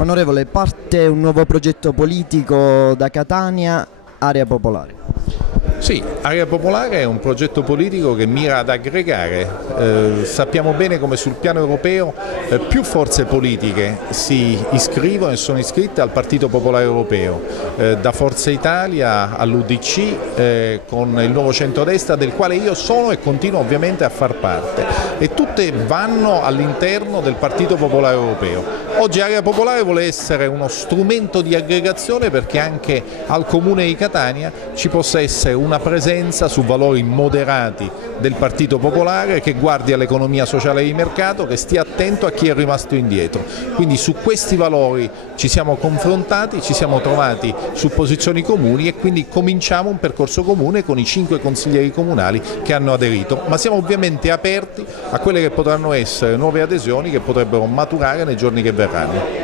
Onorevole, parte un nuovo progetto politico da Catania, Area Popolare. Sì, Area Popolare è un progetto politico che mira ad aggregare, sappiamo bene come sul piano europeo più forze politiche si iscrivono e sono iscritte al Partito Popolare Europeo, da Forza Italia all'UDC con il nuovo centrodestra del quale io sono e continuo ovviamente a far parte, e tutte vanno all'interno del Partito Popolare Europeo. Oggi Area Popolare vuole essere uno strumento di aggregazione perché anche al Comune di Catania ci possa essere una presenza su valori moderati del Partito Popolare che guardi all'economia sociale di mercato, che stia attento a chi è rimasto indietro. Quindi su questi valori ci siamo confrontati, ci siamo trovati su posizioni comuni e quindi cominciamo un percorso comune con i 5 consiglieri comunali che hanno aderito, ma siamo ovviamente aperti a quelle che potranno essere nuove adesioni che potrebbero maturare nei giorni che verranno.